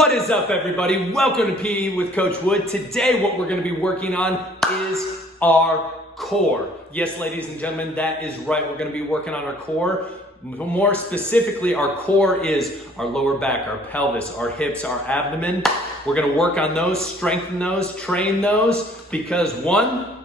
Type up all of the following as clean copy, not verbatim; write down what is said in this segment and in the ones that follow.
What is up, everybody? Welcome to PE with Coach Wood. Today what we're going to be working on is our core. Yes, ladies and gentlemen, that is right. We're going to be working on our core. More specifically, our core is our lower back, our pelvis, our hips, our abdomen. We're going to work on those, strengthen those, train those, because one,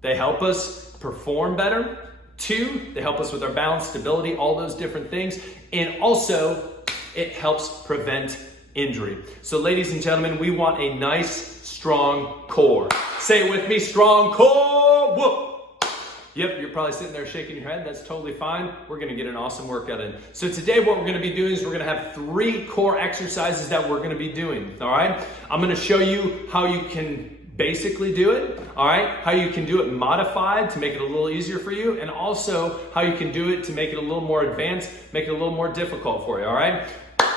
they help us perform better. Two, they help us with our balance, stability, all those different things. And also, it helps prevent injury. So ladies and gentlemen, we want a nice, strong core. Say it with me, strong core. Whoop. Yep, you're probably sitting there shaking your head. That's totally fine. We're gonna get an awesome workout in. So today what we're gonna be doing is we're gonna have 3 core exercises that we're gonna be doing, all right? I'm gonna show you how you can basically do it, all right? How you can do it modified to make it a little easier for you, and also how you can do it to make it a little more advanced, make it a little more difficult for you, all right?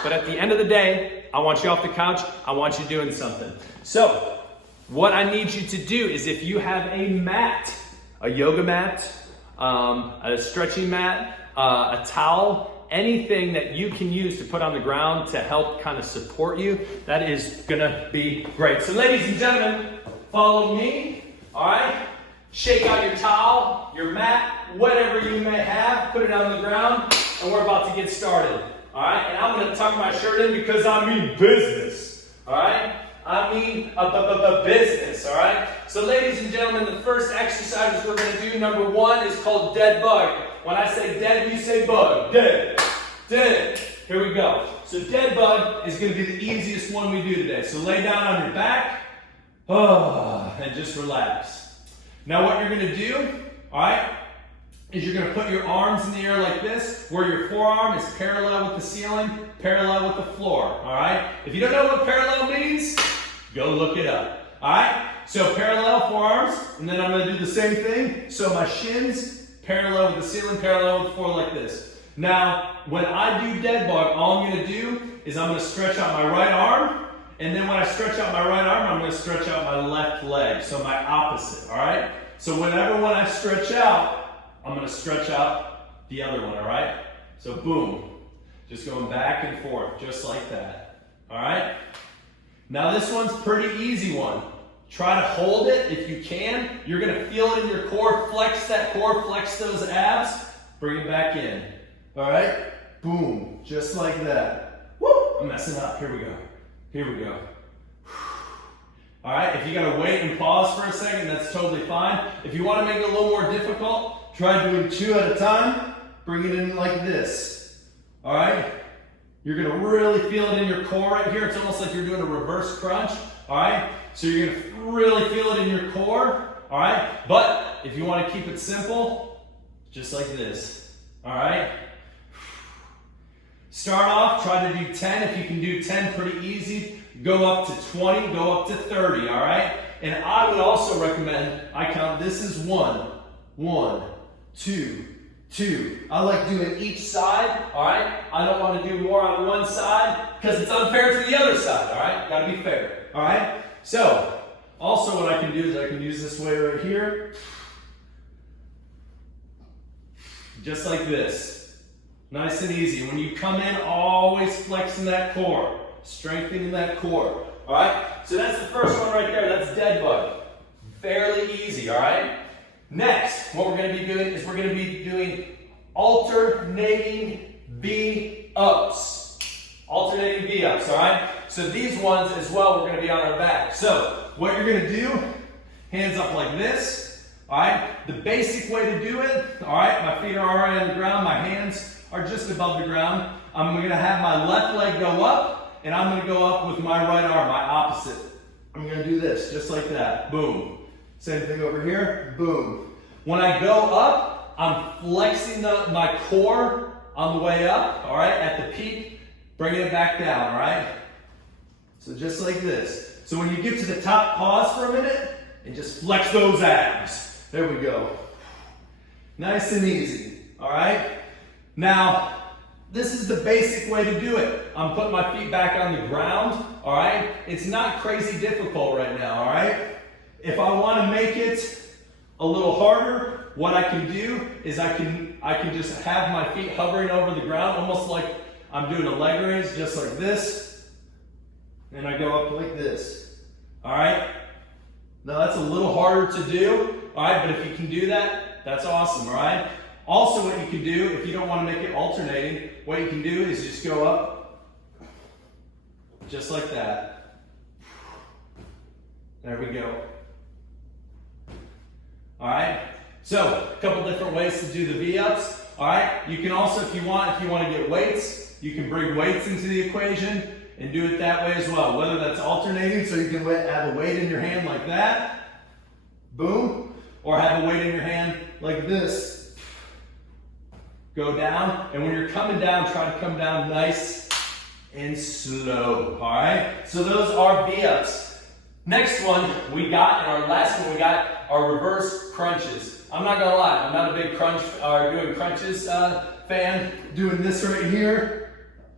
But at the end of the day, I want you off the couch. I want you doing something. So what I need you to do is, if you have a mat, a yoga mat, a stretching mat, a towel, anything that you can use to put on the ground to help kind of support you, that is gonna be great. So ladies and gentlemen, follow me, all right? Shake out your towel, your mat, whatever you may have, put it on the ground, and we're about to get started. All right, and I'm gonna tuck my shirt in because I mean business, all right? I mean business, all right? So ladies and gentlemen, the first exercise we're gonna do, number 1, is called dead bug. When I say dead, you say bug. Dead, dead. Here we go. So dead bug is gonna be the easiest one we do today. So lay down on your back, and just relax. Now what you're gonna do, all right, is you're going to put your arms in the air like this, where your forearm is parallel with the ceiling, parallel with the floor, all right? If you don't know what parallel means, go look it up, all right? So parallel forearms, and then I'm going to do the same thing. So my shins parallel with the ceiling, parallel with the floor like this. Now, when I do dead bug, all I'm going to do is I'm going to stretch out my right arm, and then when I stretch out my right arm, I'm going to stretch out my left leg, so my opposite, all right? So when I stretch out, I'm going to stretch out the other one, all right? So boom, just going back and forth, just like that, all right? Now this one's pretty easy one. Try to hold it if you can. You're going to feel it in your core. Flex that core, flex those abs, bring it back in, all right? Boom, just like that. Woo, I'm messing up. Here we go. Here we go. All right, if you got to wait and pause for a second, that's totally fine. If you want to make it a little more difficult, try doing 2 at a time. Bring it in like this. All right? You're going to really feel it in your core right here. It's almost like you're doing a reverse crunch. All right? So you're going to really feel it in your core. All right? But if you want to keep it simple, just like this. All right? Start off, try to do 10. If you can do 10, pretty easy. Go up to 20, go up to 30. All right? And I would also recommend, I count this as 1, 1, 2, 2. I like doing each side, all right? I don't want to do more on one side because it's unfair to the other side, all right? Got to be fair, all right? So, also what I can do is I can use this way right here. Just like this. Nice and easy. When you come in, always flexing that core, strengthening that core, all right? So that's the first one right there. That's dead bug. Fairly easy, all right? Next, what we're going to be doing is we're going to be doing alternating V-ups. Alternating V-ups, all right? So these ones as well, we're going to be on our back. So what you're going to do, hands up like this, all right? The basic way to do it, all right? My feet are already on the ground. My hands are just above the ground. I'm going to have my left leg go up, and I'm going to go up with my right arm, my opposite. I'm going to do this, just like that. Boom. Same thing over here, boom. When I go up, I'm flexing my core on the way up, all right, at the peak, bringing it back down, all right? So just like this. So when you get to the top, pause for a minute and just flex those abs. There we go. Nice and easy, all right? Now, this is the basic way to do it. I'm putting my feet back on the ground, all right? It's not crazy difficult right now, all right? If I want to make it a little harder, what I can do is I can just have my feet hovering over the ground, almost like I'm doing a leg raise, just like this. and I go up like this. All right? Now that's a little harder to do, all right? But if you can do that, that's awesome, all right? Also, what you can do, if you don't want to make it alternating, what you can do is just go up, just like that. There we go. All right? So, a couple different ways to do the V-ups, all right? You can also, if you want to get weights, you can bring weights into the equation and do it that way as well. Whether that's alternating, so you can have a weight in your hand like that, boom, or have a weight in your hand like this. Go down, and when you're coming down, try to come down nice and slow, all right? So those are V-ups. Next one we got, and our last one we got, are reverse crunches. I'm not gonna lie, I'm not a big doing crunches fan. Doing this right here,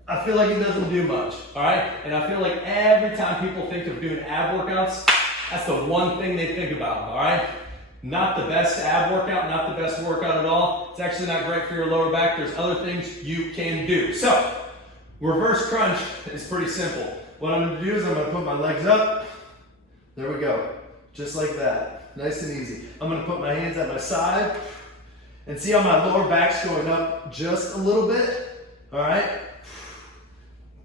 I feel like it doesn't do much, all right? And I feel like every time people think of doing ab workouts, that's the one thing they think about, all right? Not the best ab workout, not the best workout at all. It's actually not great for your lower back. There's other things you can do. So, reverse crunch is pretty simple. What I'm gonna do is I'm gonna put my legs up. There we go, just like that, nice and easy. I'm gonna put my hands at my side and see how my lower back's going up just a little bit, all right?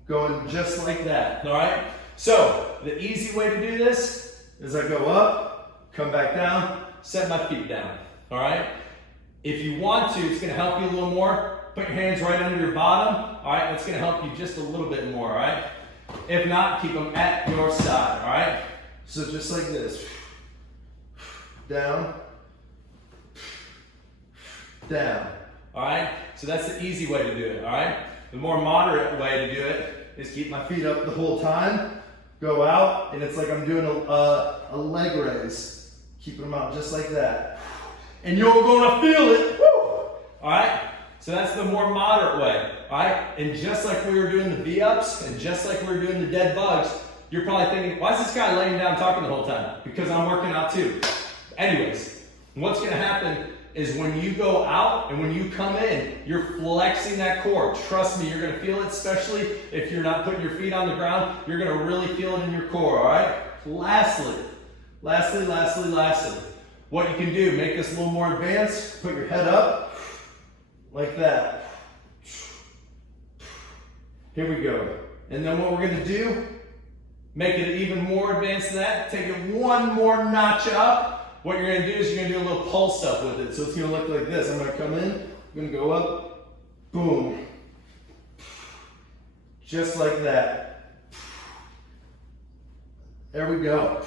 Going just like that, all right? So, the easy way to do this is I go up, come back down, set my feet down, all right? If you want to, it's gonna help you a little more. Put your hands right under your bottom, all right? That's gonna help you just a little bit more, all right? If not, keep them at your side, all right? So just like this, down, down, all right? So that's the easy way to do it, all right? The more moderate way to do it is keep my feet up the whole time, go out, and it's like I'm doing a leg raise. Keep them out just like that. And you're gonna feel it, woo! All right? So that's the more moderate way, all right? And just like we were doing the V-ups, and just like we were doing the dead bugs, you're probably thinking, why is this guy laying down talking the whole time? Because I'm working out too. Anyways, what's gonna happen is when you go out and when you come in, you're flexing that core. Trust me, you're gonna feel it, especially if you're not putting your feet on the ground, you're gonna really feel it in your core, all right? Lastly, what you can do, make this a little more advanced, put your head up, like that. Here we go. And then what we're gonna do, make it even more advanced than that, take it one more notch up. What you're gonna do is you're gonna do a little pulse up with it. So it's gonna look like this. I'm gonna come in, I'm gonna go up, boom. Just like that. There we go.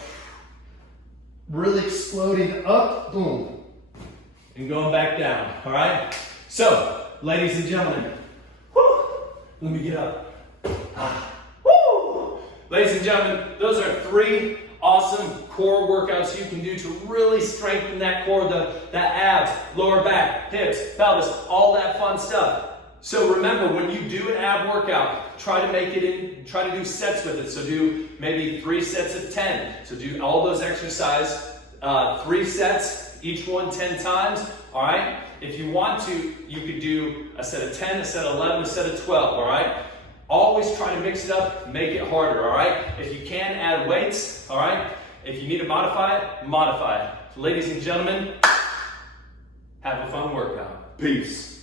Really exploding up, boom. And going back down, all right? So, ladies and gentlemen, whoo, let me get up. Woo! Ladies and gentlemen, those are 3 awesome core workouts you can do to really strengthen that core, the abs, lower back, hips, pelvis, all that fun stuff. So remember, when you do an ab workout, try to do sets with it. So do maybe 3 sets of 10. So do all those exercises, 3 sets, each one 10 times, all right? If you want to, you could do a set of 10, a set of 11, a set of 12, all right? Always try to mix it up, make it harder, all right? If you can, add weights, all right? If you need to modify it, modify it. So ladies and gentlemen, have a fun workout. Peace.